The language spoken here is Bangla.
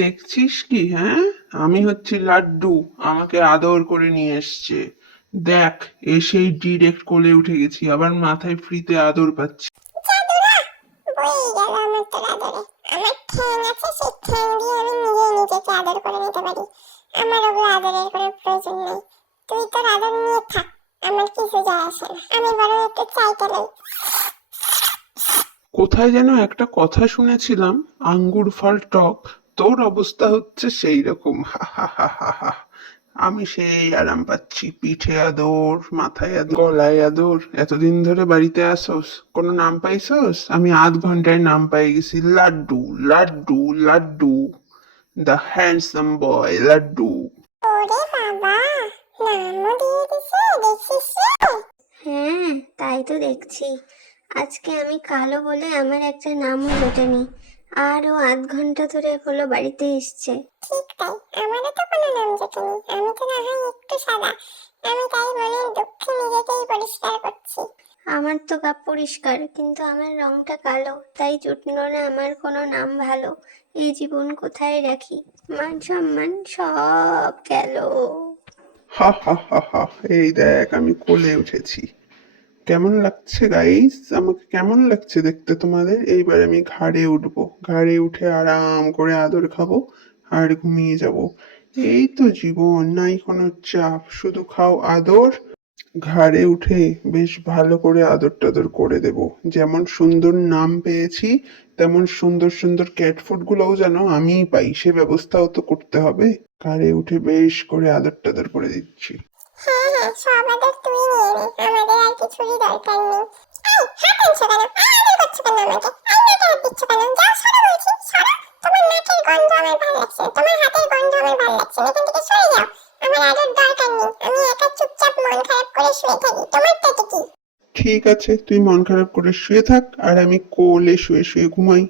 দেখছিস কি? হ্যাঁ, আমি হচ্ছি লাড্ডু। আমাকে আদর করে নিয়ে এসছে। দেখ, এসেই ডিরেক্ট কোলে উঠে গেছি, আবার মাথায় ফ্রিতে আদর পাচ্ছি। জাদুরা বই গেল আমার তোর আদরে। আমার ঠ্যাং আছে, সেই ঠ্যাং দিয়ে আমি নিজেই নিজেকে আদর করে নিতে পারি। আমার ওগুলো আদরের কোনো প্রয়োজন নেই। তুই তোর আদর নিয়ে থাক, আমার কিছু যায় আসে না। আমি বরং একটু চাইতে লই। কোথায় যেন একটা কথা শুনেছিলাম, আঙ্গুর ফল টক। তোর অবস্থা হচ্ছে সেই রকম। হা হা হা হা হা। আমি সেই আরাম পাচ্ছি, পিঠে আদর, মাথায় আদর, গলায় আদর। এতদিন ধরে বাড়িতে আসোস, কোনো নাম পাইছোস? আমি আধ ঘন্টায় নাম পাই গেছি, Laddu. Laddu Laddu, the handsome boy Laddu. ওরে বাবা, নামও দিয়ে দিছে, দেখছিস রে? হ্যাঁ, তাই তো দেখছি। আজকে আমি কালো বলে আমার একটা নামও জোটেনি, আর ও আধ ঘন্টা ধরে হলো বাড়িতে এসছে। ঠিক তাই, আমারও তো কোনো নাম জোটেনি। আমি তো না হয় একটু সাদা, আমি তাই মনের দুঃখে নিজেকেই পরিষ্কার করছি। আমার তো গা পরিষ্কার, কিন্তু আমার রংটা কালো, তাই জুটলো না আমার কোনো নাম ভালো। এই জীবন কোথায় রাখি, মান সম্মান সব গেল। হা হা হা হা। এই দেখ, আমি কোলে উঠেছি। কেমন লাগছে গাইস? আমাকে কেমন লাগছে দেখতে তোমাদের? এইবার আমি ঘাড়ে উঠবো, ঘাড়ে উঠে আরাম করে আদর খাবো আর ঘুমিয়ে যাব। এই তো জীবন, নাই কোনো চাপ, শুধু খাও আদর। ঘাড়ে উঠে বেশ ভালো করে আদর টাদর করে দেব। যেমন সুন্দর নাম পেয়েছি, তেমন সুন্দর সুন্দর ক্যাট ফুড গুলোও যেন আমিই পাই, সে ব্যবস্থাও তো করতে হবে। ঘাড়ে উঠে বেশ করে আদর টাদর করে দিচ্ছি। হ্যাঁ হ্যাঁ, সব আদর তুই নিয়ে নে, আমাদের আর কিছুরই দরকার নেই। এই, হাত আনছো কেন? আদর করছো কেন আমাকে? এই, নাকে হাত দিচ্ছ কেন? যাও, সরো বলছি, সরো। তোমার নাকের গন্ধ আমার ভালো লাগছে না, তোমার হাতের গন্ধ আমার ভালো লাগছে না, এখান থেকে সরে যাও। আমার আদর দরকার নেই, আমি একা চুপচাপ মন খারাপ করে শুয়ে থাকি, তোমার তাতে কি? ঠিক আছে, তুই মন খারাপ করে শুয়ে থাক আর আমি কোলে শুয়ে শুয়ে ঘুমাই।